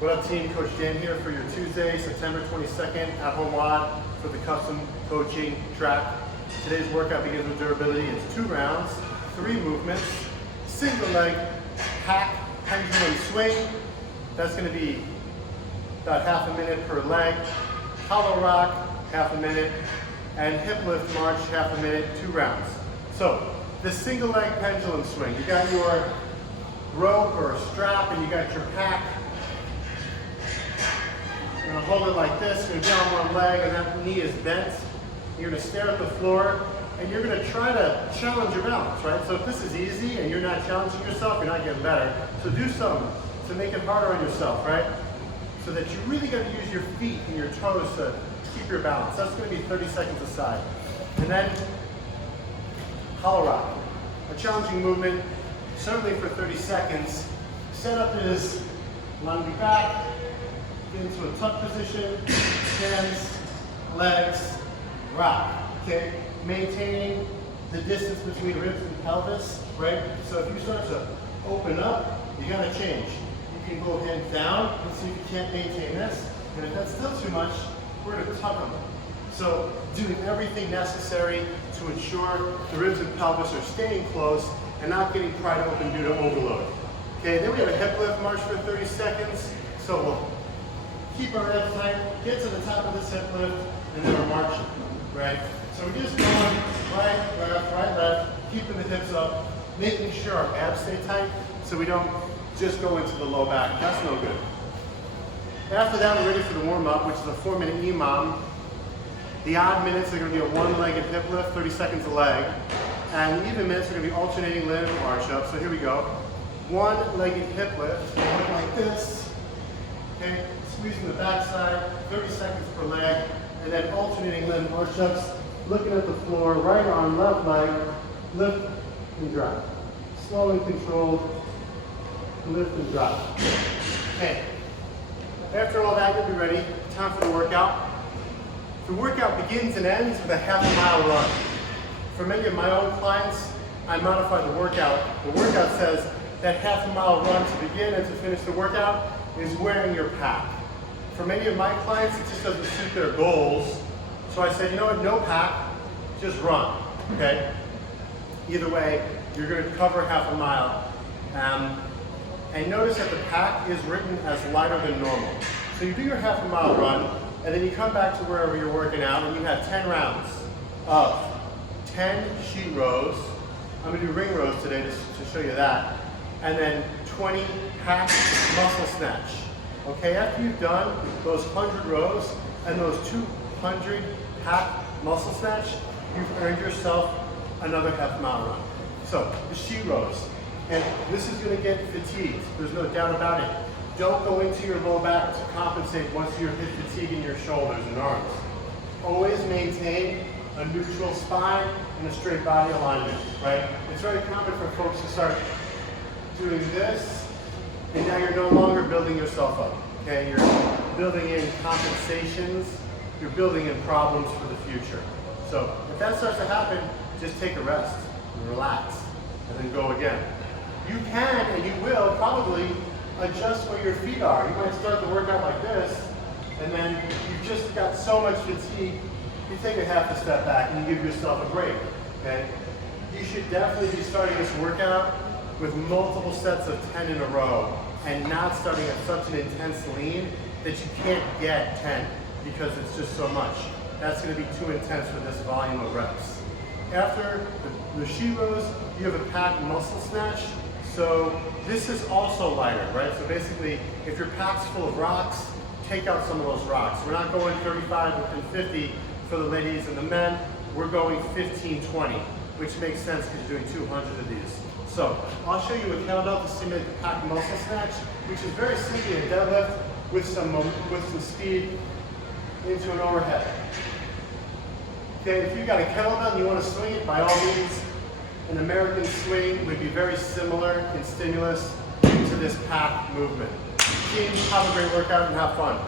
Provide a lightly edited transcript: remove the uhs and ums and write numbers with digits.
What up team, Coach Dan here for your Tuesday, September 22nd at home WOD for the custom coaching track. Today's workout begins with durability. It's 2 rounds, 3 movements, single leg, hack, pendulum swing. That's gonna be about half a minute per leg. Hollow rock, half a minute, and hip lift march, half a minute, 2 rounds. So the single leg pendulum swing, you got your rope or a strap and you got your pack. You're gonna hold it like this, you're gonna be on one leg and that knee is bent. You're gonna stare at the floor and you're gonna try to challenge your balance, right? So if this is easy and you're not challenging yourself, you're not getting better. So do something to make it harder on yourself, right? So that you really gotta use your feet and your toes to keep your balance. That's gonna be 30 seconds aside. And then hollow rock, a challenging movement, certainly for 30 seconds. Setup is lying back, get into a tuck position, hands, legs, rock, okay? Maintaining the distance between ribs and pelvis, right? So if you start to open up, you gotta change. You can go hands down and see if you can't maintain this. And if that's still too much, we're gonna tuck them. So doing everything necessary to ensure the ribs and pelvis are staying close and not getting pried open due to overload. Okay, then we have a hip lift march for 30 seconds. So we'll keep our abs tight, get to the top of this hip lift, and then we're marching, right? So we're just going right, left, keeping the hips up, making sure our abs stay tight so we don't just go into the low back. That's no good. After that, we're ready for the warm-up, which is a 4-minute EMOM. The odd minutes are going to be a 1-legged hip lift, 30 seconds a leg. And the even minutes are going to be alternating limb march-up. So here we go. 1-legged hip lift, like this. Okay, squeezing the backside, 30 seconds per leg. And then alternating limb march-ups, looking at the floor, right arm, left leg, lift and drop. Slow and controlled, lift and drop. Okay. After all that, you'll be ready. Time for the workout. The workout begins and ends with a half-mile run. For many of my own clients, I modify the workout. The workout says that half-mile run to begin and to finish the workout is wearing your pack. For many of my clients, it just doesn't suit their goals. So I said, you know what, no pack, just run, okay? Either way, you're gonna cover half a mile. And notice that the pack is written as lighter than normal. So you do your half-a-mile run, and then you come back to wherever you're working out, and you have 10 rounds of 10 sheet rows. I'm gonna do ring rows today to show you that. And then 20 hack muscle snatch. Okay, after you've done those 100 rows and those 200 hack muscle snatch, you've earned yourself another half-mile run. So the sheet rows. And this is going to get fatigued. There's no doubt about it. Don't go into your low back to compensate once you're hit fatigue in your shoulders and arms. Always maintain a neutral spine and a straight body alignment, right? It's very common for folks to start doing this, and now you're no longer building yourself up, okay? You're building in compensations, you're building in problems for the future. So if that starts to happen, just take a rest and relax, and then go again. You can and you will probably adjust where your feet are. You might start the workout like this, and then you've just got so much fatigue, you take a half a step back and you give yourself a break, okay? You should definitely be starting this workout with multiple sets of 10 in a row and not starting at such an intense lean that you can't get 10 because it's just so much. That's gonna be too intense for this volume of reps. After the sheet rows, you have a pack muscle snatch. So this is also lighter, right? So basically, if your pack's full of rocks, take out some of those rocks. We're not going 35 and 50 for the ladies and the men. We're going 15, 20, which makes sense because you're doing 200 of these. So I'll show you a kettlebell to simulate the pack muscle snatch, which is very simply a deadlift with some speed into an overhead. Okay, if you've got a kettlebell and you want to swing it, by all means, an American swing would be very similar in stimulus to this pack movement. Team, have a great workout and have fun.